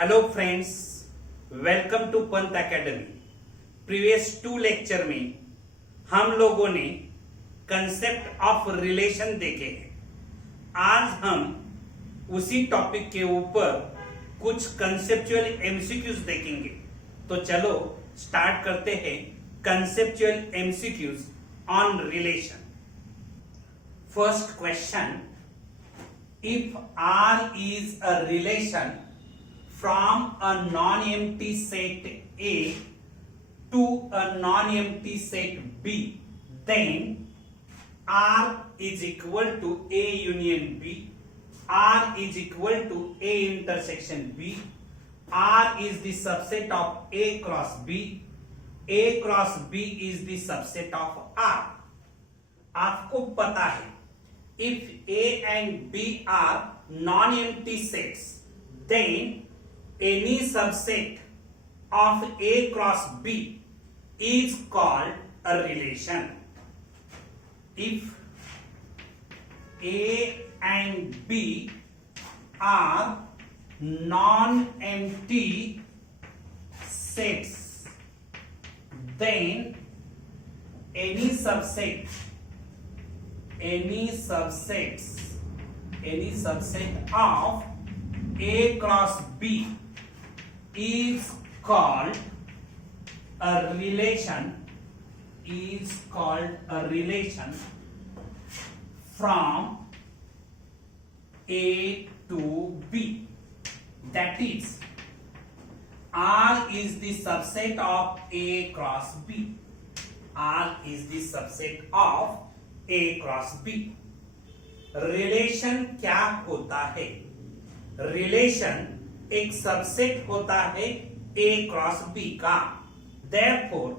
Hello friends, welcome to Pant Academy. Previous 2 lecture में हम लोगों ने कंसेप्ट ऑफ रिलेशन देखे हैं। आज हम उसी टॉपिक के ऊपर कुछ कंसेप्चुअल एमसीक्यूज देखेंगे। तो चलो स्टार्ट करते हैं conceptual MCQs on relation. First question, if R is a relation from a non-empty set A to a non-empty set B, then R is equal to A union B, R is equal to A intersection B, R is the subset of A cross B, A cross B is the subset of R। आपको पता है if A and B are non-empty sets, then any subset of A cross B is called a relation. If A and B are non-empty sets, then any subset of A cross B is called a relation, from A to B. That is, R is the subset of A cross B. R is the subset of A cross B। Relation क्या होता है? Relation एक subset होता है A cross B का। Therefore,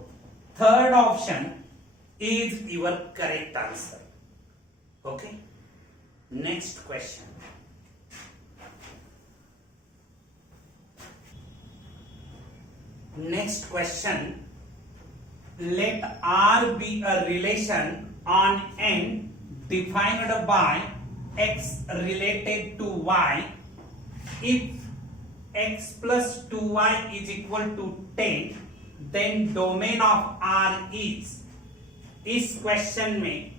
third option is your correct answer. Okay? Next question. Next question. Let R be a relation on N defined by X related to Y if X plus 2Y is equal to 10, then domain of R is। इस question में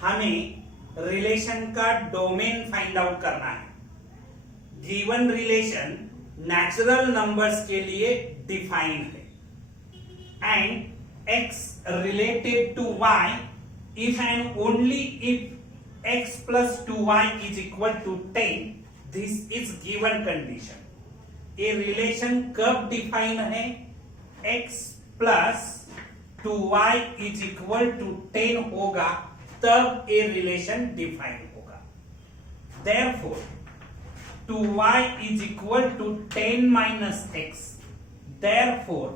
हमें relation का domain find out करना है। Given relation natural numbers के लिए defined है and X related to Y if and only if X plus 2Y is equal to 10, this is given condition। ये रिलेशन कब डिफाइन है? X plus 2Y is equal to 10 होगा तब ये relation define होगा। Therefore, 2Y is equal to 10 minus X, therefore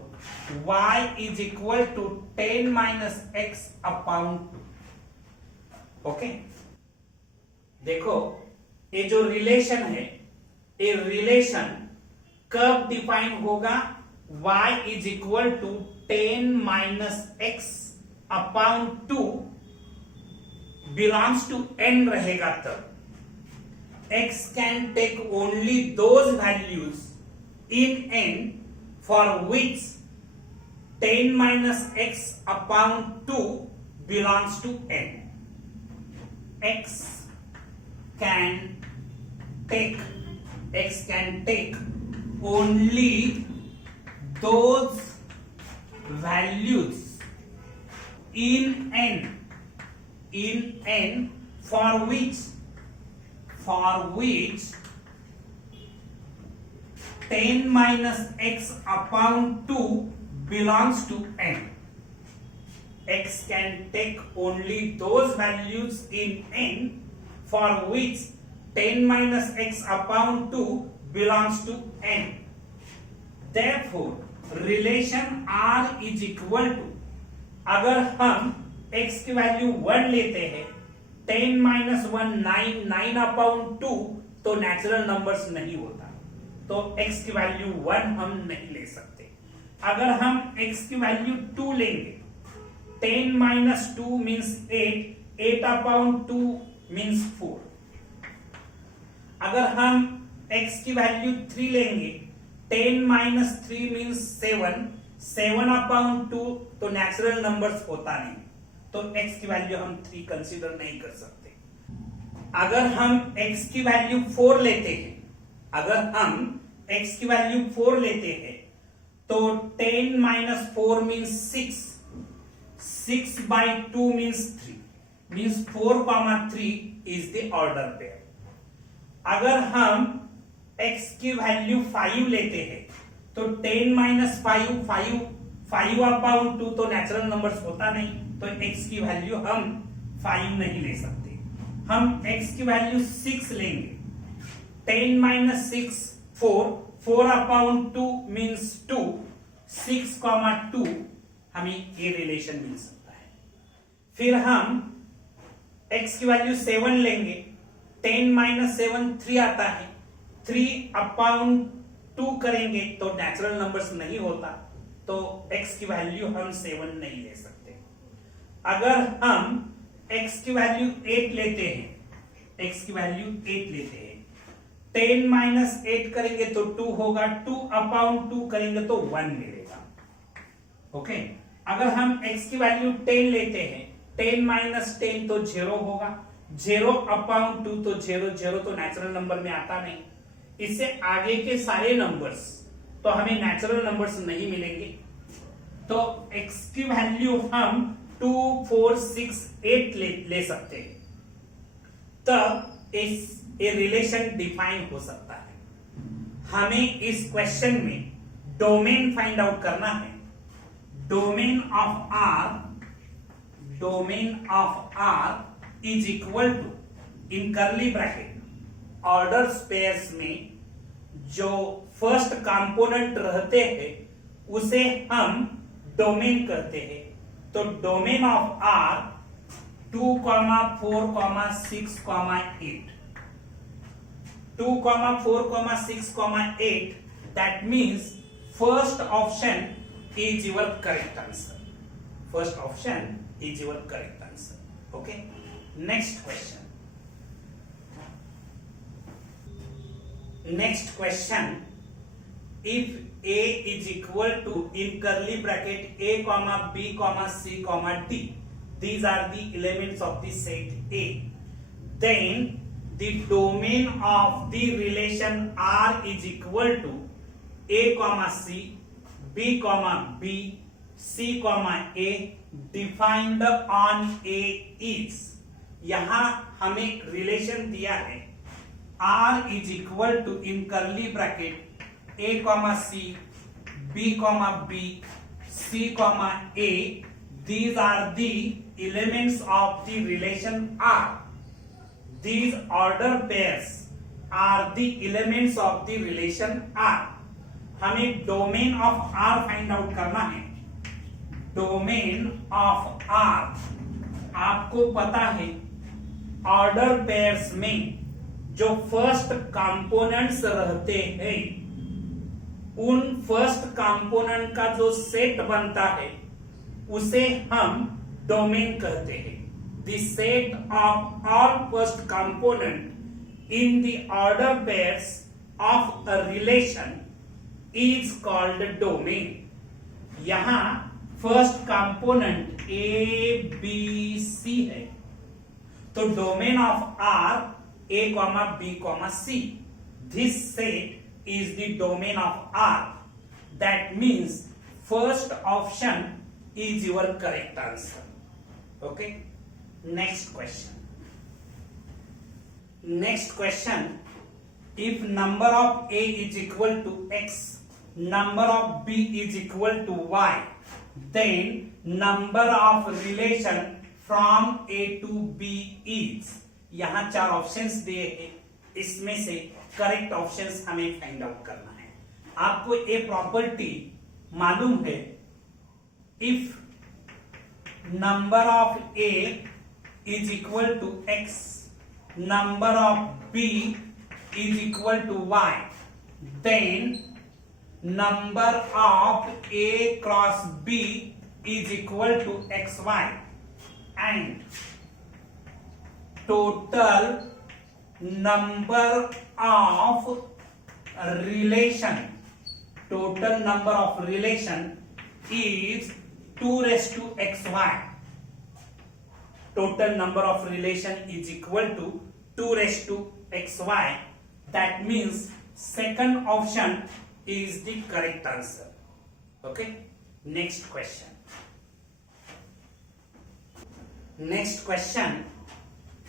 Y is equal to 10 minus X upon 2। Okay, देखो ये जो रिलेशन है, ये रिलेशन कब डिफाइन होगा? Y is equal to 10 minus X upon 2 belongs to N रहेगा तब। X can take only those values in N for which 10 minus X upon 2 belongs to N। X can take only those values in N for which 10 minus X upon 2 belongs to N। X can take only those values in N for which 10 minus X upon 2 belongs to N। Therefore, relation R is equal to, अगर हम X की value 1 लेते हैं, 10 minus 1 9 upon 2 तो natural numbers नहीं होता, तो X की वैल्यू 1 हम नहीं ले सकते। अगर हम X की वैल्यू 2 लेंगे, 10 minus 2 means 8 upon 2 means 4। अगर हम x की वैल्यू 3 लेंगे, 10 माइनस 3 मीन्स 7, 7/2 तो नेचुरल नंबर्स होता नहीं, तो x की वैल्यू हम 3 कंसीडर नहीं कर सकते। अगर हम x की वैल्यू 4 लेते हैं, अगर हम x की वैल्यू 4 लेते हैं तो 10 minus 4 means 6, 6/2 means 3, means 4,3 is the order pair. अगर हम x की वैल्यू 5 लेते हैं तो 10 माइनस 5/2 तो नेचुरल नंबर्स होता नहीं, तो x की वैल्यू हम 5 नहीं ले सकते। हम x की वैल्यू 6 लेंगे, 10 माइनस 6 4, 4/2 मीन्स 2, 6,2 हमें ये रिलेशन मिल सकता है। फिर हम x की वैल्यू 7 लेंगे, 10 माइनस 7 3 आता है, 3/2 करेंगे तो नेचुरल नंबर्स नहीं होता, तो x की वैल्यू हम 7 नहीं ले सकते। अगर हम x की वैल्यू 8 लेते हैं, x की वैल्यू 8 लेते हैं, 10 माइनस 8 करेंगे तो 2 होगा, 2/2 करेंगे तो 1 मिलेगा। ओके, अगर हम x की वैल्यू 10 लेते हैं, 10 माइनस 10 तो 0 होगा, 0/2 तो 0, 0 तो नेचुरल नंबर में आता नहीं। इससे आगे के सारे नंबर्स तो हमें नेचुरल नंबर्स नहीं मिलेंगे, तो x की वैल्यू हम 2, 4, 6, 8 ले सकते हैं, तब ये रिलेशन डिफाइन हो सकता है। हमें इस क्वेश्चन में डोमेन फाइंड आउट करना है। Domain of R is equal to, in curly bracket, order pairs में जो फर्स्ट कंपोनेंट रहते हैं उसे हम डोमेन कहते हैं। तो domain of R 2, 4, 6, 8, 2, 4, 6, 8, that means first option is your correct answer. First option is your correct answer. Okay, next question. Next question, if A is equal to, in curly bracket, A, B, C, D, these are the elements of the set A, then the domain of the relation R is equal to A, C, B, C, A defined on A is, यहां हमें relation दिया है R is equal to, in curly bracket, A, C, B, C, A, these are the elements of the relation R. These order pairs are the elements of the relation R. हमें domain of R find out करना है। Domain of R आपको पता है, order pairs में जो first components रहते हैं, उन फर्स्ट कंपोनेंट का जो सेट बनता है उसे हम डोमेन कहते हैं। The set of all first component in the order pairs of a relation is called domain. यहां first component A B C है, तो domain of R A, B, C. This set is the domain of R. That means first option is your correct answer. Okay. Next question. Next question. If number of A is equal to X, number of B is equal to Y, then number of relation from A to B is, यहां 4 options दिए हैं, इसमें से correct options हमें find out करना है। आपको ये प्रॉपर्टी मालूम है, if number of A is equal to x, number of B is equal to y, then number of A cross B is equal to x y, and total number of relation total number of relation is 2 raised to xy. Total number of relation is equal to 2 raised to xy. That means second option is the correct answer. Okay, next question. Next question,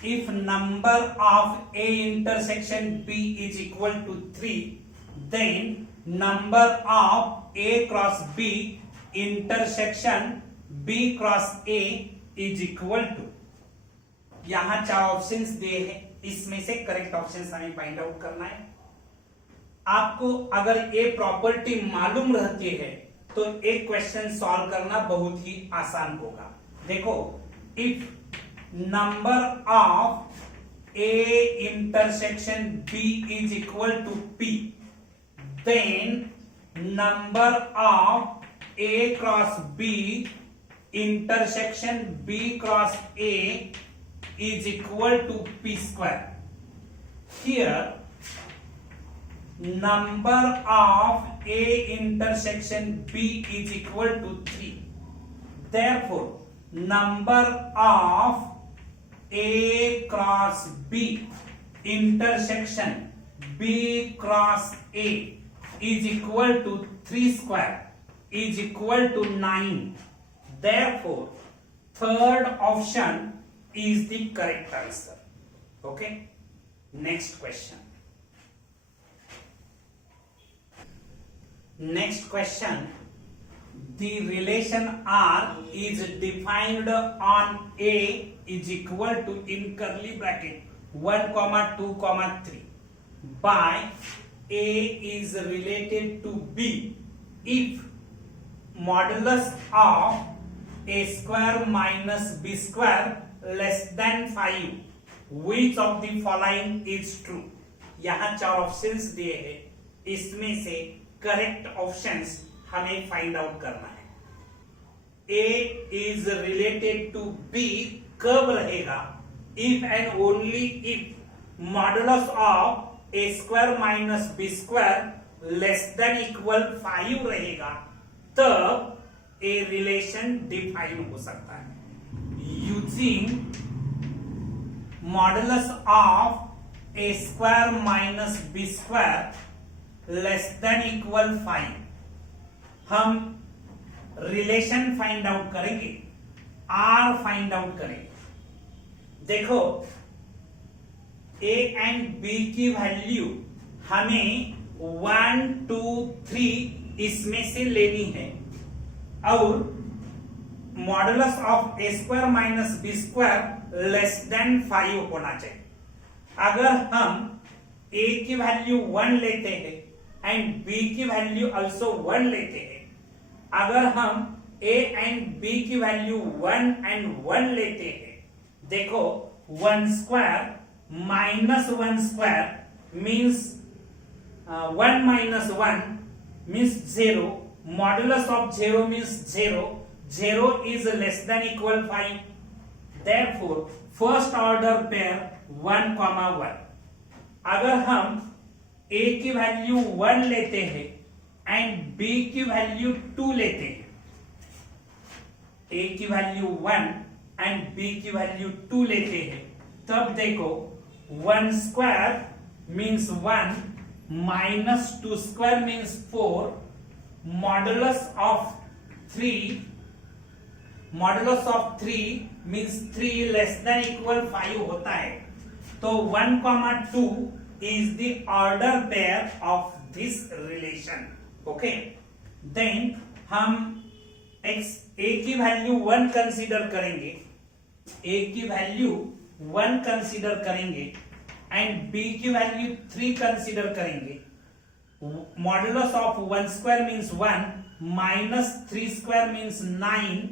if number of A intersection B is equal to 3, then number of A cross B intersection B cross A is equal to, यहां 4 options दिए हैं, इसमें से correct options हमें find out करना है। आपको अगर ये प्रॉपर्टी मालूम रहती है तो एक क्वेश्चन सॉल्व करना बहुत ही आसान होगा। देखो, if number of A intersection B is equal to p, then number of A cross B intersection B cross A is equal to p square. Here number of A intersection B is equal to 3. Therefore number of A cross B intersection B cross A is equal to 3 square is equal to 9. Therefore third option is the correct answer. Okay, next question. Next question, the relation R is defined on A is equal to, in curly bracket, 1 comma 2 comma 3 by A is related to B if modulus of A square minus B square less than 5, which of the following is true? यहां 4 options दिए हैं, इसमें से correct options हमें find out करना है। A is related to B कब रहेगा? If and only if modulus of A square minus B square less than equal 5 रहेगा, तब A रिलेशन डिफाइन हो सकता है। Using modulus of A square minus B square less than equal 5, हम relation find out करेंगे, R find out करेंगे। देखो, A and B की वैल्यू हमें 1, 2, 3 इसमें से लेनी है और modulus of a square minus b square less than 5 होना चाहिए। अगर हम a की वैल्यू 1 लेते हैं एंड b की वैल्यू आल्सो 1 लेते हैं, अगर हम a एंड b की वैल्यू 1 एंड 1 लेते हैं, देखो 1 square minus 1 square means 1 minus 1 means 0, modulus of 0 means 0, 0 is less than equal 5. Therefore first order pair 1 comma 1. अगर हम a की वैल्यू 1 लेते हैं एंड b की वैल्यू 2 लेते हैं, a की वैल्यू 1 एंड b की वैल्यू 2 लेते हैं, तब देखो 1 square means 1 minus 2 square means 4, modulus of 3 means 3 less than equal 5 होता है। तो 1 comma 2 is the order pair of this relation. Okay, then हम a की वैल्यू 1 कंसीडर करेंगे, a की वैल्यू 1 कंसीडर करेंगे एंड b की वैल्यू 3 कंसीडर करेंगे। Modulus of 1 square means 1 minus 3 square means 9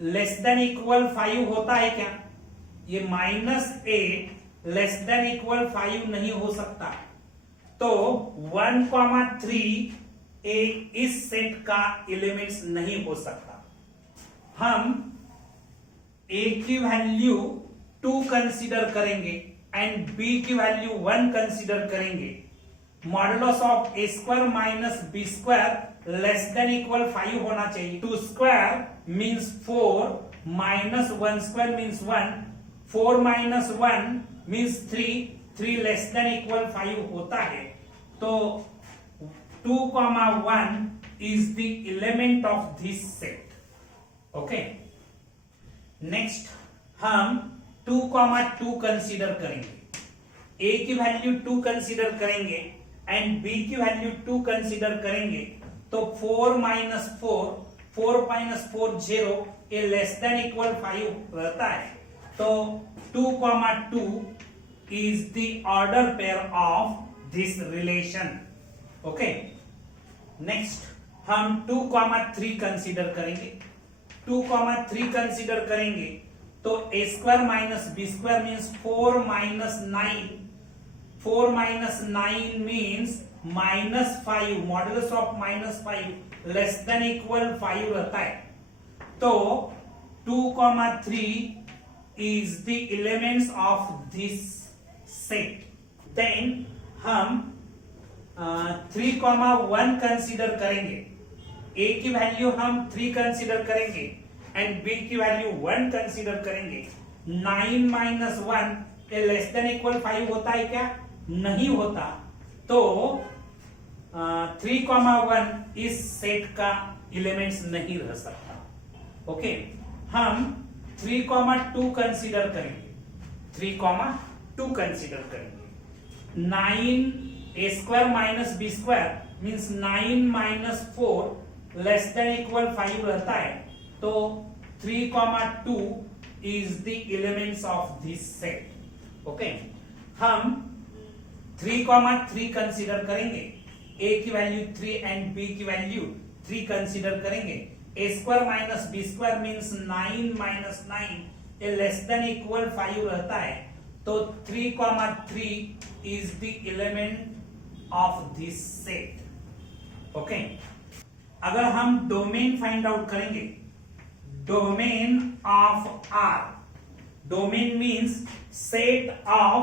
less than equal 5 होता है क्या? ये -8 लेस देन इक्वल 5 नहीं हो सकता। तो 1 comma 3 इस सेट का एलिमेंट्स नहीं हो सकता। हम a की वैल्यू 2 कंसीडर करेंगे एंड b की वैल्यू 1 कंसीडर करेंगे। Modulus of a square minus b square less than equal 5 होना चाहिए। 2 square means 4 minus 1 square means 1, 4 minus 1 means 3, 3 less than equal 5 होता है। तो 2,1 is the element of this set. Okay. Next हम 2,2 consider करेंगे। a की value 2 consider करेंगे and b की वैल्यू 2 कंसीडर करेंगे। तो 4 माइनस 4 माइनस 4 0, ए लेस देन इक्वल 5 रहता है। तो 2,2 is the order pair of this relation. Okay. Next हम 2,3 कंसीडर करेंगे। 2,3 कंसीडर करेंगे तो a square minus b square means 4 minus 9, 4 minus 9 means minus 5, modulus of minus 5 less than equal 5 रहता है। तो 2,3 is the elements of this set. Then हम 3,1 consider करेंगे। a की वैल्यू हम 3 कंसीडर करेंगे एंड b की वैल्यू 1 कंसीडर करेंगे। 9 माइनस 1 ए लेस देन इक्वल 5 होता है क्या? नहीं होता। तो 3,1 इस सेट का एलिमेंट्स नहीं रह सकता। ओके। हम 3,2 कंसीडर करेंगे। 3,2 कंसीडर करेंगे। 9 a square minus b square means 9 minus 4 less than equal 5 रहता है। तो 3,2 is the elements of this set. Okay. हम 3,3 कंसीडर करेंगे। a की वैल्यू 3 एंड b की वैल्यू 3 कंसीडर करेंगे। a square minus b square means 9 minus 9 a less than equal 5 रहता है। तो 3,3 is the element of this set. Okay. अगर हम डोमेन फाइंड आउट करेंगे, domain of R, domain means set of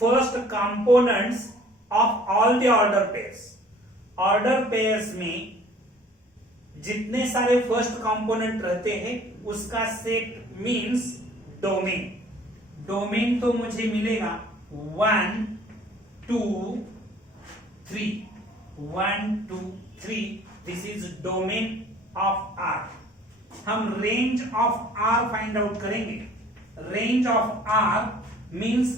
first components of all the order pairs. Order pairs में जितने सारे first component रहते हैं उसका सेट मीन्स डोमेन। डोमेन तो मुझे मिलेगा 1 2 3, 1 2 3, this is domain of R। हम range of R find out करेंगे। Range of R means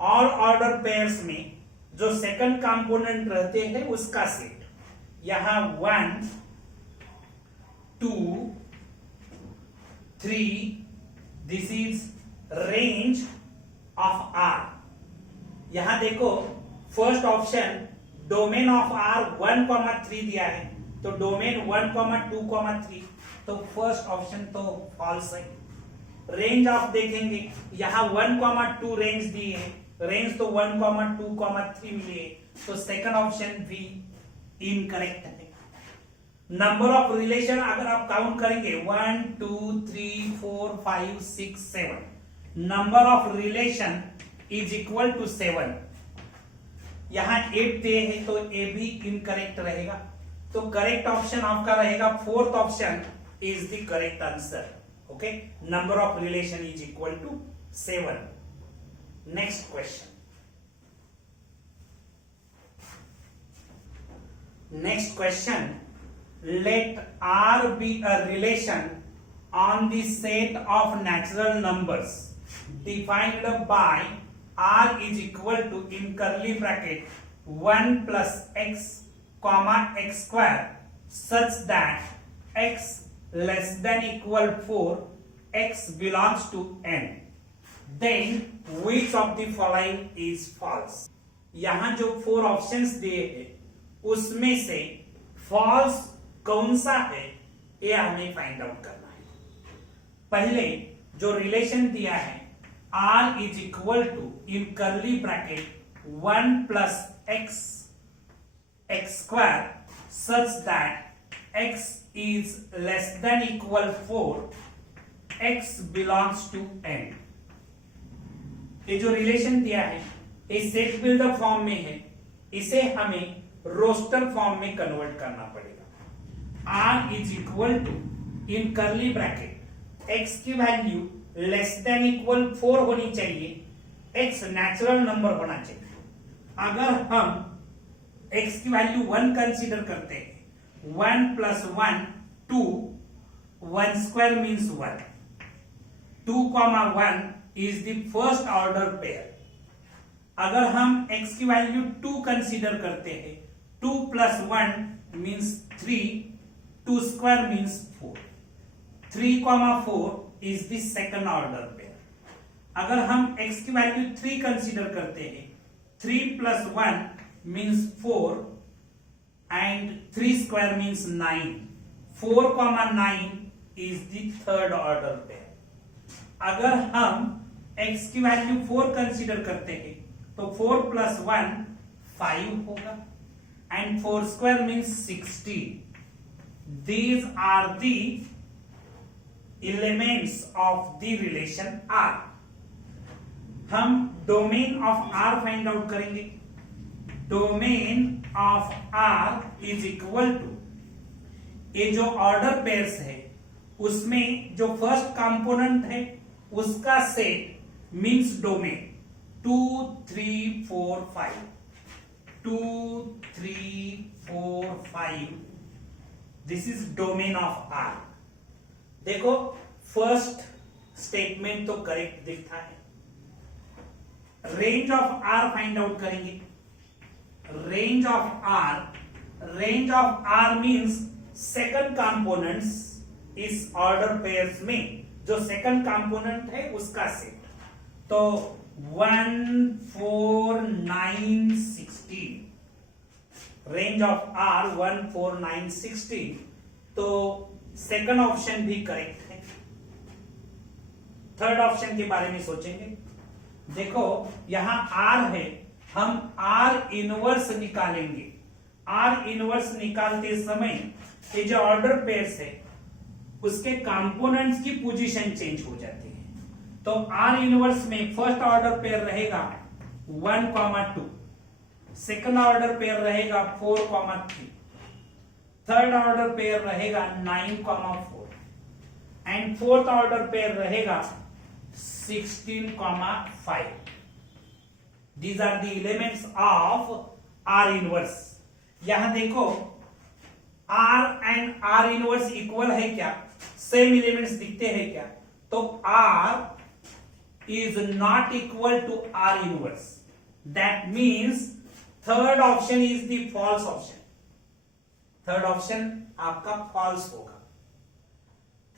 all order pairs में जो सेकंड कंपोनेंट रहते हैं उसका सेट। यहां 1 2 3, this is range of R। यहां देखो first option domain of R 1,3 दिया है, तो डोमेन 1,2,3, तो फर्स्ट ऑप्शन तो फॉल्स है। रेंज ऑफ देखेंगे, यहां 1,2 रेंज दी है, रेंज तो 1,2,3 मिली है, तो सेकंड ऑप्शन भी इनकरेक्ट है। नंबर ऑफ रिलेशन अगर आप काउंट करेंगे 1 2 3 4 5 6 7, number of relation is equal to 7। यहां 8 दे है तो ए भी इनकरेक्ट रहेगा। तो करेक्ट ऑप्शन आपका रहेगा fourth option is the correct answer. Okay. Number of relation is equal to 7। Next question. Next question, let R be a relation on the set of natural numbers defined by R is equal to in curly bracket 1 plus x comma x square such that x less than equal 4, x belongs to n. Then which of the following is false? यहां जो 4 options दिए हैं उसमें से false कौन सा है ये हमें फाइंड आउट करना है। पहले जो रिलेशन दिया है R is equal to in curly bracket 1 plus x x square such that x is less than equal 4, x belongs to n। ये जो रिलेशन दिया है ये सेट बिल्डर फॉर्म में है। इसे हमें रोस्टर फॉर्म में कन्वर्ट करना पड़ेगा। r is equal to in curly bracket x की वैल्यू लेस देन इक्वल 4 होनी चाहिए, x नेचुरल नंबर होना चाहिए। अगर हम x की वैल्यू 1 कंसीडर करते हैं, 1 plus 1 2, 1 square means 1, 2, 1 is the first order pair। अगर हम x की वैल्यू 2 कंसीडर करते हैं, 2 plus 1 means 3, 2 square means 4, 3, 4 is the second order pair। अगर हम x की वैल्यू 3 कंसीडर करते हैं, 3 plus 1 means 4 and 3 square means 9, 4, 9 is the third order pair। अगर हम x की वैल्यू 4 कंसीडर करते हैं तो 4 plus 1 5 होगा and 4 square means 16। These are the elements of the relation R। हम domain of R find out करेंगे। Domain of R is equal to, ये जो ऑर्डर पेयर्स है उसमें जो फर्स्ट कंपोनेंट है उसका set means domain 2, 3, 4, 5, 2, 3, 4, 5, this is domain of R। देखो फर्स्ट स्टेटमेंट तो करेक्ट दिखता है। Range of R find out करेंगे। Range of R means second components इस ऑर्डर पेयर्स में जो सेकंड कंपोनेंट है उसका सेट। तो 1, 4, 9, 16, रेंज ऑफ R 1, 4, 9, 16। तो सेकंड ऑप्शन भी करेक्ट है। थर्ड ऑप्शन के बारे में सोचेंगे। देखो यहां R है, हम R इनवर्स निकालेंगे। R इनवर्स निकालते समय ये जो ऑर्डर पेयर्स है उसके कंपोनेंट्स की पोजीशन चेंज हो जाती है। तो R इनवर्स में फर्स्ट ऑर्डर पेयर रहेगा 1, 2, सेकंड ऑर्डर पेयर रहेगा 4, 3, थर्ड ऑर्डर पेयर रहेगा 9, 4 एंड फोर्थ ऑर्डर पेयर रहेगा 16, 5। These are the elements of R inverse। यहां देखो R एंड R इनवर्स इक्वल है क्या, सेम एलिमेंट्स दिखते हैं क्या? तो R is not equal to R inverse. That means third option is the false option. Third option आपका फॉल्स होगा।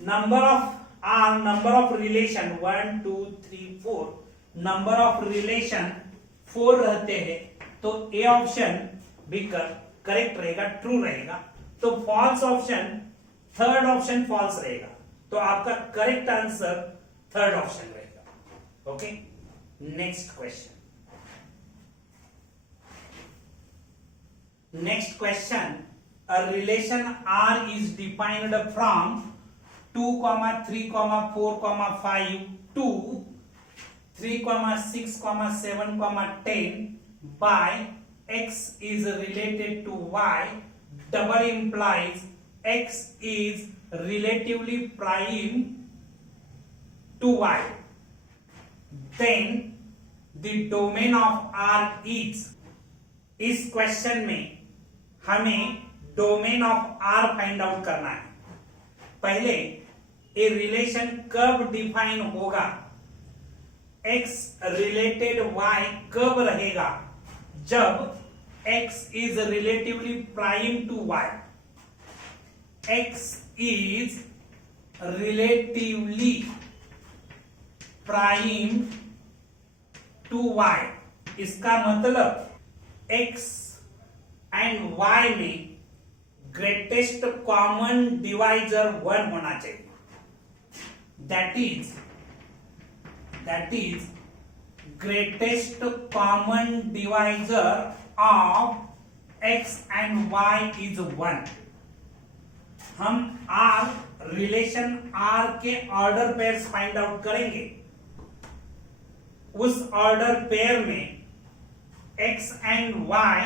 Number of R, number of relation 1, 2, 3, 4, number of relation 4 रहते हैं, तो ए ऑप्शन भी करेक्ट रहेगा, ट्रू रहेगा। तो false option, third option false रहेगा। तो आपका करेक्ट आंसर थर्ड ऑप्शन रहेगा। Okay, next question. Next question, a relation R is defined from 2, 3, 4, 5 to 3, 6, 7, 10 by x is related to y, double implies x is relatively prime to y, then the domain of R is। इस question में हमें domain of R find out करना है। पहले a relation कब define होगा, x related y कब रहेगा, जब x is relatively prime to y। x is relatively prime to y, इसका मतलब x एंड y में ग्रेटेस्ट कॉमन डिवाइजर 1 होना चाहिए। That is greatest common divisor of x and y is 1। हम R relation R के order pairs find out करेंगे। उस order pair में x and y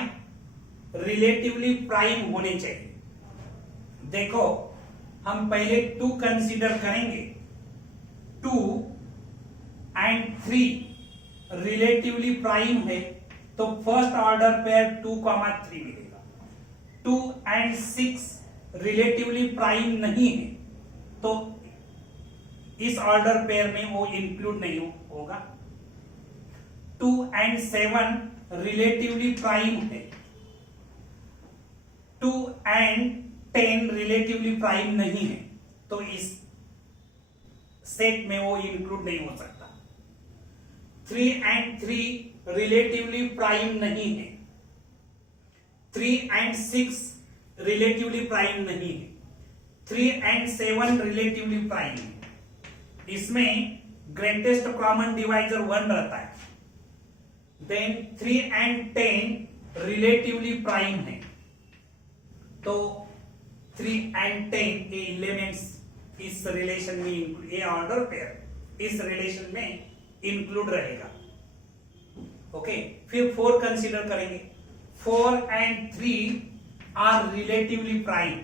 relatively prime होने चाहिए। देखो हम पहले 2 कंसीडर करेंगे, 2 एंड 3 रिलेटिवली प्राइम है तो फर्स्ट ऑर्डर पेयर 2,3 मिलेगा। 2 एंड 6 रिलेटिवली प्राइम नहीं है तो इस ऑर्डर पेयर में वो इंक्लूड नहीं होगा। 2 एंड 7 रिलेटिवली प्राइम है, 2 एंड 10 रिलेटिवली प्राइम नहीं है तो इस सेट में वो इंक्लूड नहीं हो सकता। 3 एंड 3 रिलेटिवली प्राइम नहीं है, 3 एंड 6 रिलेटिवली प्राइम नहीं है, 3 एंड 7 रिलेटिवली प्राइम है। इसमें ग्रेटेस्ट कॉमन डिवाइजर 1 रहता है। देन 3 एंड 10 रिलेटिवली प्राइम है तो 3 एंड 10 के एलिमेंट्स इस रिलेशन में ये ऑर्डर पेयर इस रिलेशन में इंक्लूड रहेगा। ओके, फिर 4 कंसीडर करेंगे। 4 and 3 are relatively prime,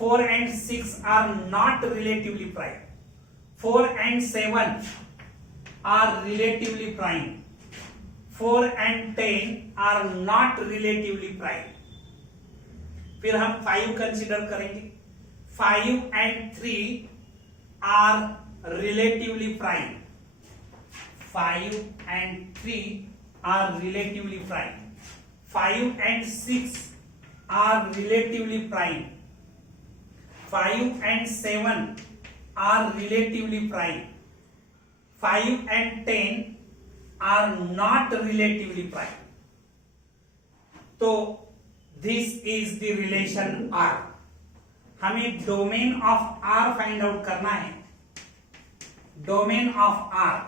4 and 6 are not relatively prime, 4 and 7 are relatively prime, 4 and 10 are not relatively prime। फिर हम 5 कंसीडर करेंगे। 5 and 3 are relatively prime, 5 and 3 are relatively prime, 5 and 6 are relatively prime, 5 and 7 are relatively prime, 5 and 10 are not relatively prime। तो this is the relation R। हमें domain of R find out करना है। Domain of R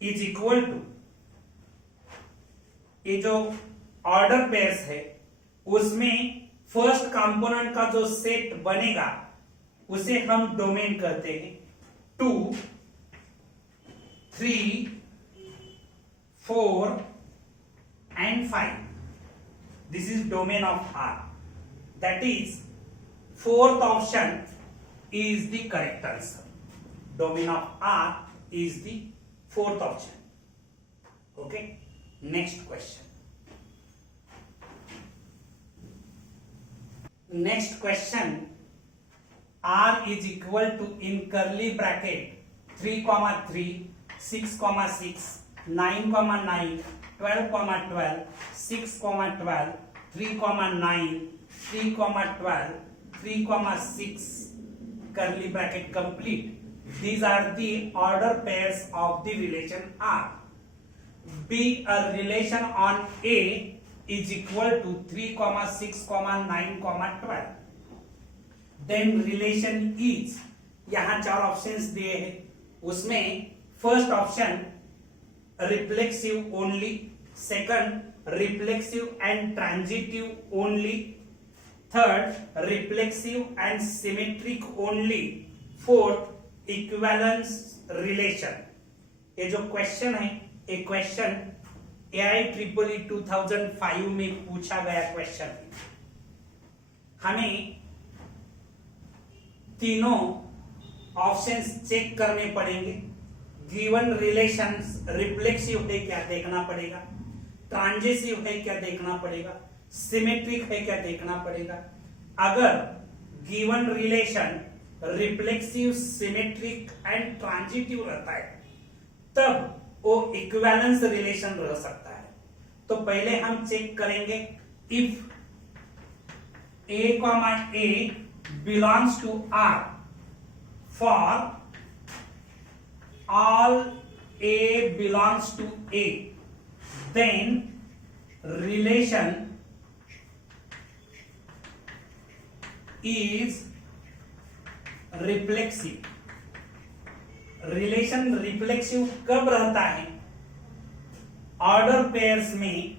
is equal to ये जो order pairs है उसमें first component का जो सेट बनेगा उसे हम डोमेन कहते हैं। 2, 3, 4 and 5, this is domain of R। that is fourth option is the correct answer। domain of R is the fourth option। okay, next question। next question, R is equal to in curly bracket 3,3, 6,6, 9,9, 12,12, 6,12, 3,9, 3,12, 3,6 curly bracket complete। These are the order pairs of the relation R। B a relation on A is equal to 3, 6, 9, 12। Then relation is, यहां 4 options दिए हैं उसमें first option reflexive only, second reflexive and transitive only, third reflexive and symmetric only, fourth equivalence relation. ये जो question है ये question AIEEE 2005 में पूछा गया क्वेश्चन। हमें तीनों ऑप्शंस चेक करने पड़ेंगे। गिवन रिलेशंस रिफ्लेक्सिव है क्या देखना पड़ेगा, ट्रांजिटिव है क्या देखना पड़ेगा, सिमेट्रिक है क्या देखना पड़ेगा। अगर given relation reflexive, symmetric and transitive रहता है तब वो इक्विवेलेंस रिलेशन रह सकता है। तो पहले हम चेक करेंगे if A, belongs to R for all A belongs to A, then relation is reflexive। Relation reflexive कब रहता है? ऑर्डर पेयर्स में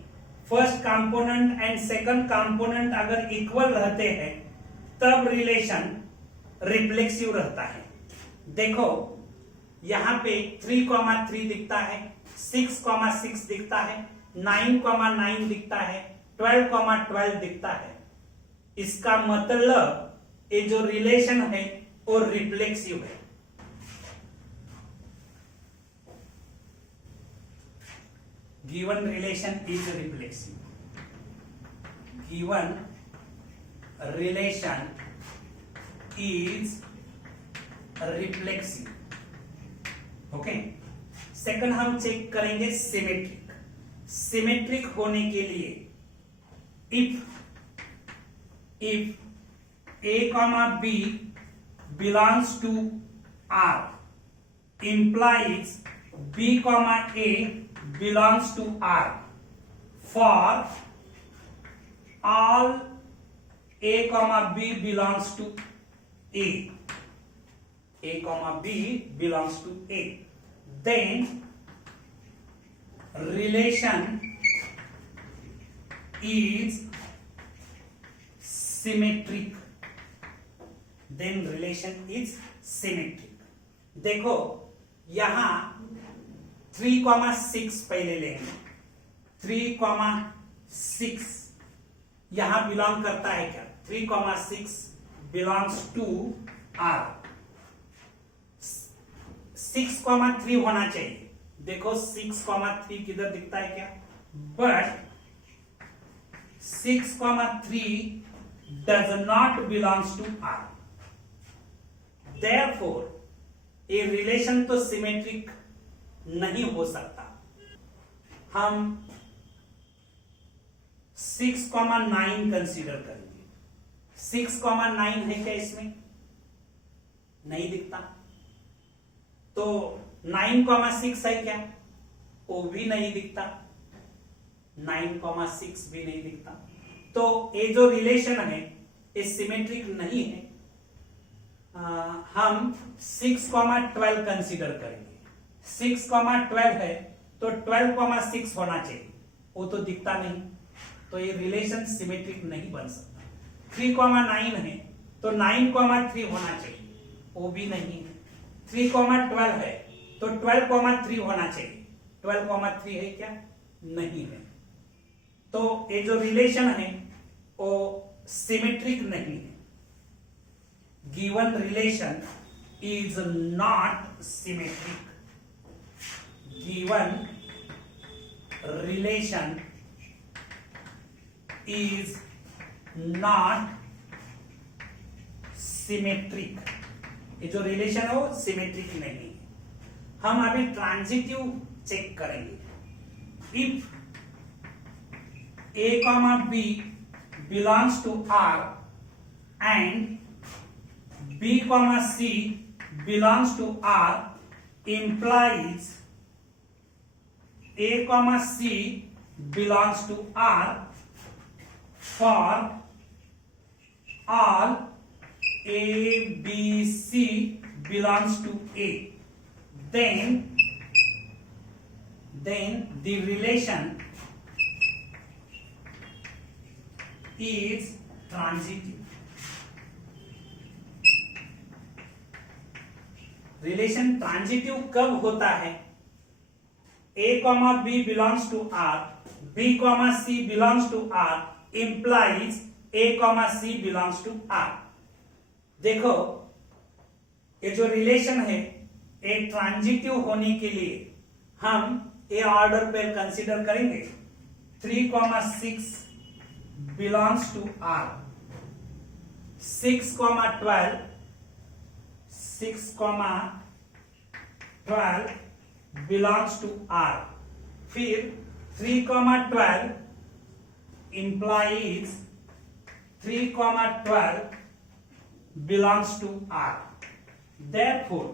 first component and second component अगर इक्वल रहते हैं तब रिलेशन रिफ्लेक्सिव रहता है। देखो यहां पे 3,3 दिखता है, 6,6 दिखता है, 9,9 दिखता है, 12,12 दिखता है। इसका मतलब ये जो रिलेशन है वो रिफ्लेक्सिव है। Given relation is reflexive. Given relation is reflexive. Okay, second हम चेक करेंगे सिमेट्रिक। सिमेट्रिक होने के लिए if a comma b belongs to R implies b comma a belongs to R for all a comma b belongs to a comma b belongs to a, then relation is symmetric। then relation is symmetric। देखो यहां 3,6 पहले लेंगे। 3,6 यहां belong करता है क्या? 3,6 belongs to R। 6,3 होना चाहिए। देखो 6,3 किधर दिखता है क्या? But 6,3 does not belongs to R। therefore ये रिलेशन तो सिमेट्रिक नहीं हो सकता। हम 6,9 कंसीडर करेंगे। 6,9 है क्या इसमें? नहीं दिखता। तो 9,6 है क्या? वो भी नहीं दिखता। 9,6 भी नहीं दिखता। तो ये जो रिलेशन है ये सिमेट्रिक नहीं है। हम 6,12 कंसीडर करेंगे। 6,12 है तो 12,6 होना चाहिए, वो तो दिखता नहीं, तो ये रिलेशन सिमेट्रिक नहीं बन सकता। 3,9 है तो 9,3 होना चाहिए, वो भी नहीं है। 3,12 है तो 12,3 होना चाहिए, 12,3 है क्या? नहीं है। तो ये जो रिलेशन है वो सिमेट्रिक नहीं है। Given relation is not symmetric. Given relation is not symmetric. ये जो रिलेशन है वो सिमेट्रिक नहीं है। हम अभी ट्रांजिटिव चेक करेंगे। If a comma b belongs to R and b comma c belongs to R implies a comma c belongs to R for all a b c belongs to A, then the relation is transitive। Relation transitive कब होता है? a comma b belongs to R, b comma c belongs to R implies a comma c belongs to R। देखो ये जो relation है ये transitive होने के लिए हम ए ऑर्डर पे कंसीडर करेंगे। 3,6 belongs to R, 6,12 belongs to R। फिर 3,12 implies 3,12 belongs to R। Therefore,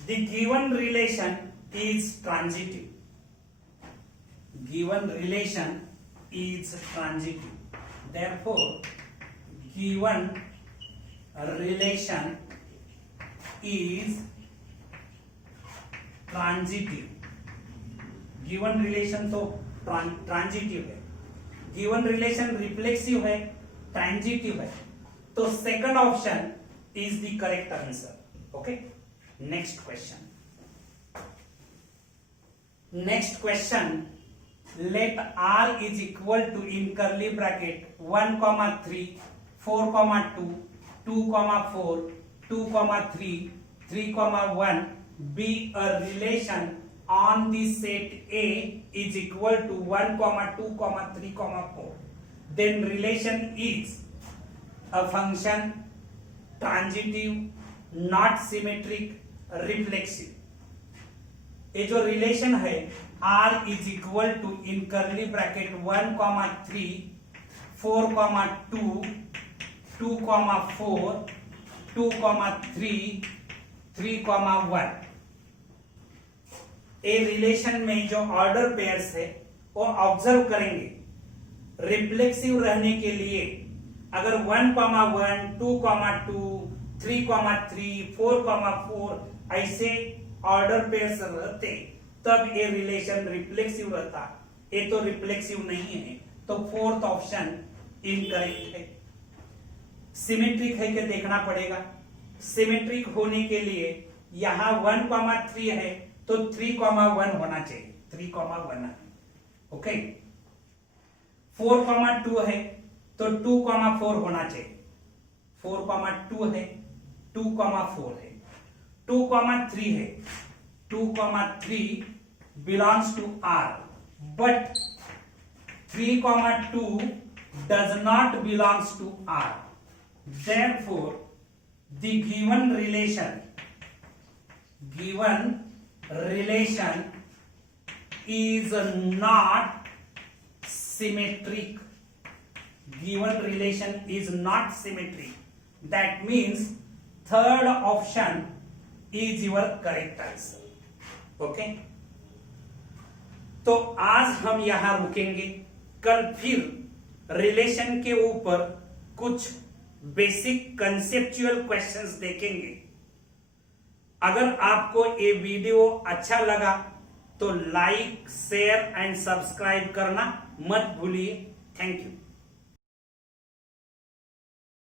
the given relation is transitive। Given relation is transitive। Therefore, given relation is transitive। given relation तो ट्रांजिटिव है, given relation reflexive है, transitive है, तो second option is the correct answer. Okay, next question. Next question let r is equal to in curly bracket 1 comma 3 4 comma 2 2 comma 4 2 comma 3 3 comma 1 be a relation on the set A is equal to 1 comma 2 comma 3 comma 4, then relation is a function transitive, not symmetric, reflexive. ये जो relation है r is equal to in curly bracket 1 comma 3 4 comma 2 2 comma 4 2 comma 3 3 comma 1। A relation में जो order pairs है वो observe करेंगे। Reflexive रहने के लिए अगर 1 कॉमा 1 2 कॉमा 2 3 कॉमा 3 4 कॉमा 4 ऐसे ऑर्डर पेयर्स रहते तब ये रिलेशन रिफ्लेक्सिव रहता। ये तो रिफ्लेक्सिव नहीं है, तो फोर्थ ऑप्शन इनकरेक्ट है। सिमेट्रिक है कि देखना पड़ेगा। सिमेट्रिक होने के लिए यहां 1 कॉमा 3 है तो 3 कॉमा 1 होना चाहिए, 3 कॉमा 1 है, ओके। 4 कॉमा 2 है तो 2 कॉमा 4 होना चाहिए। 4 कॉमा 2 है 2 कॉमा 4 है। 2 comma 3 है, 2 comma 3 belongs to R, but 3 comma 2 does not belongs to R. Therefore, the given relation is not symmetric. Given relation is not symmetric. That means third option is your correct answer. Okay, तो आज हम यहां रुकेंगे। कल फिर relation के ऊपर कुछ बेसिक कंसेप्चुअल क्वेश्चंस देखेंगे। अगर आपको ये वीडियो अच्छा लगा तो लाइक शेयर एंड सब्सक्राइब करना मत भूलिए। Thank you.